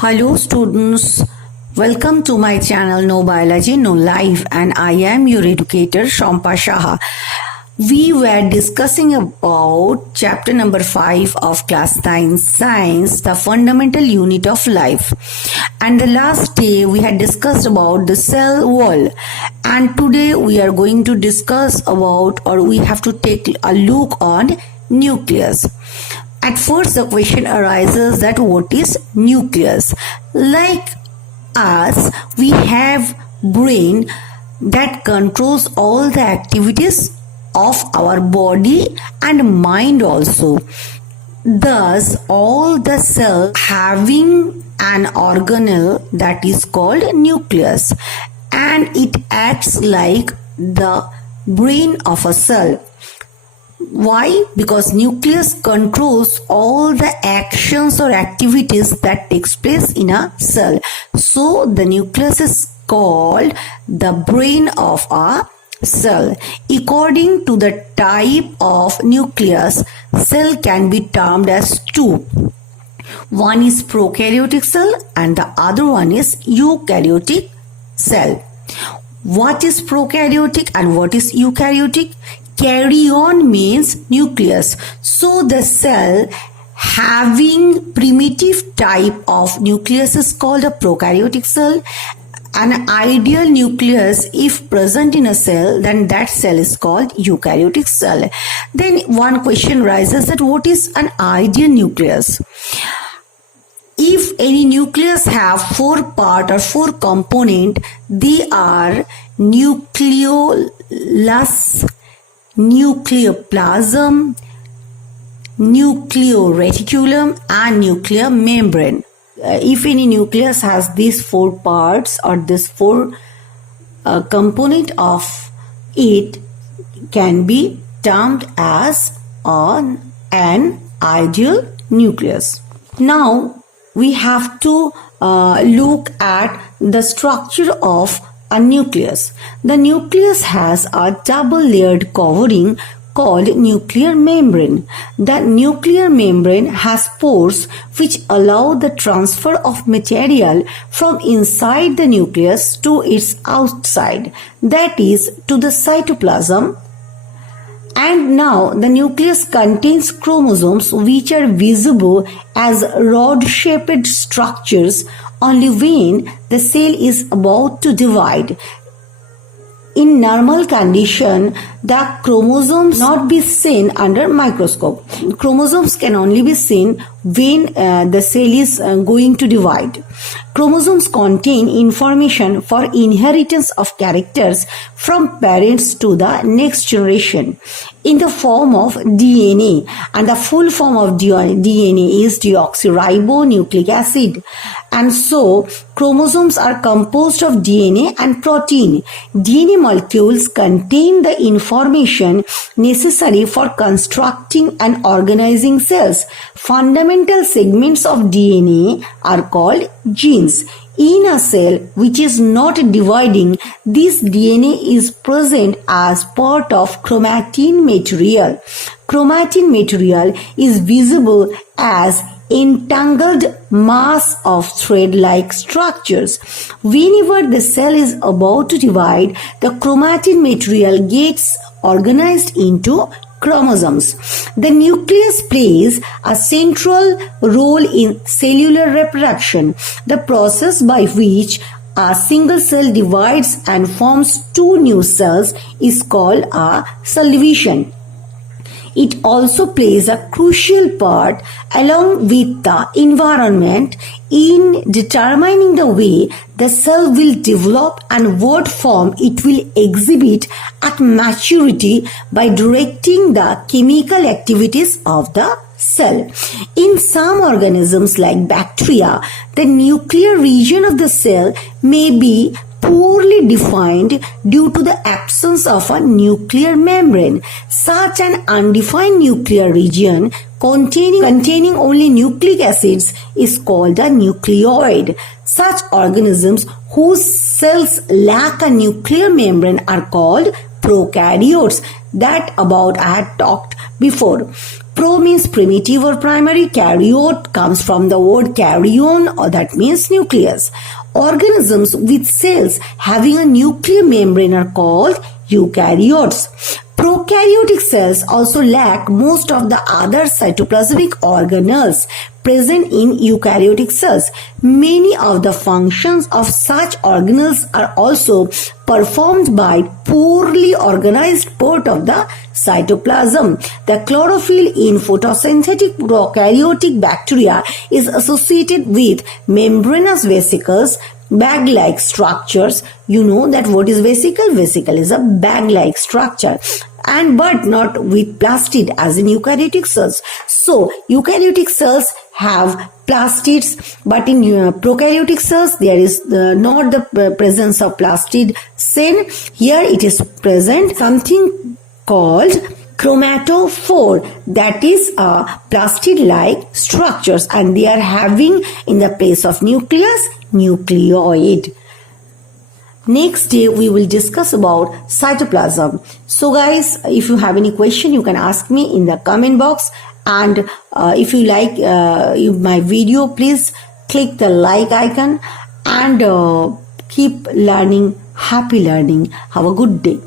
Hello students, welcome to my channel No Biology No Life and I am your educator Shampa Shah. We were discussing about chapter number 5 of class 9 science, the fundamental unit of life. And the last day we had discussed about the cell wall, and today we are going to discuss about, or we have to take a look on nucleus. At first the question arises that what is nucleus? Like us, we have brain that controls all the activities of our body and mind also. Thus all the cells having an organelle that is called nucleus, and it acts like the brain of a cell. Why? Because nucleus controls all the actions or activities that takes place in a cell. So the nucleus is called the brain of a cell. According to the type of nucleus, cell can be termed as two. One is prokaryotic cell and the other one is eukaryotic cell. What is prokaryotic and what is eukaryotic? Carry-on means nucleus. So the cell having primitive type of nucleus is called a prokaryotic cell. An ideal nucleus, if present in a cell, then that cell is called eukaryotic cell. Then one question rises that what is an ideal nucleus? If any nucleus have 4 part or 4 component, they are nucleolus, nucleoplasm, nucleoreticulum and nuclear membrane. If any nucleus has these 4 parts or this 4 component of it, can be termed as an ideal nucleus. Now we have to look at the structure of a nucleus. The nucleus has a double layered covering called nuclear membrane. The nuclear membrane has pores which allow the transfer of material from inside the nucleus to its outside, that is, to the cytoplasm. And now the nucleus contains chromosomes which are visible as rod-shaped structures only when the cell is about to divide. In normal condition, the chromosomes not be seen under microscope. Chromosomes can only be seen when the cell is going to divide. Chromosomes contain information for inheritance of characters from parents to the next generation in the form of DNA, and the full form of DNA is deoxyribonucleic acid. And so chromosomes are composed of DNA and protein. DNA molecules contain the information necessary for constructing and organizing cells. Fundamental segments of DNA are called genes. In a cell which is not dividing, this DNA is present as part of chromatin material. Chromatin material is visible as entangled mass of thread-like structures. Whenever the cell is about to divide, the chromatin material gets organized into chromosomes. The nucleus plays a central role in cellular reproduction, the process by which a single cell divides and forms 2 new cells is called a cell division. It also plays a crucial part along with the environment in determining the way the cell will develop and what form it will exhibit at maturity by directing the chemical activities of the cell. In some organisms like bacteria, the nuclear region of the cell may be poorly defined due to the absence of a nuclear membrane. Such an undefined nuclear region containing only nucleic acids is called a nucleoid. Such organisms whose cells lack a nuclear membrane are called prokaryotes. That about I had talked before. Pro means primitive or primary. Karyote comes from the word karyon, or that means nucleus. Organisms with cells having a nuclear membrane are called eukaryotes. Prokaryotic cells also lack most of the other cytoplasmic organelles present in eukaryotic cells. Many of the functions of such organelles are also performed by poorly organized part of the cytoplasm. The chlorophyll in photosynthetic prokaryotic bacteria is associated with membranous vesicles, bag-like structures. You know that what is vesicle? Vesicle is a bag-like structure, and but not with plastid as in eukaryotic cells. So eukaryotic cells have plastids, but in prokaryotic cells there is not the presence of plastid syn. Here it is present something called chromatophore, that is plastid-like structures, and they are having in the place of nucleus nucleoid. Next day we will discuss about cytoplasm. So guys, if you have any question you can ask me in the comment box, and if you like my video, please click the like icon and keep learning. Happy learning. Have a good day.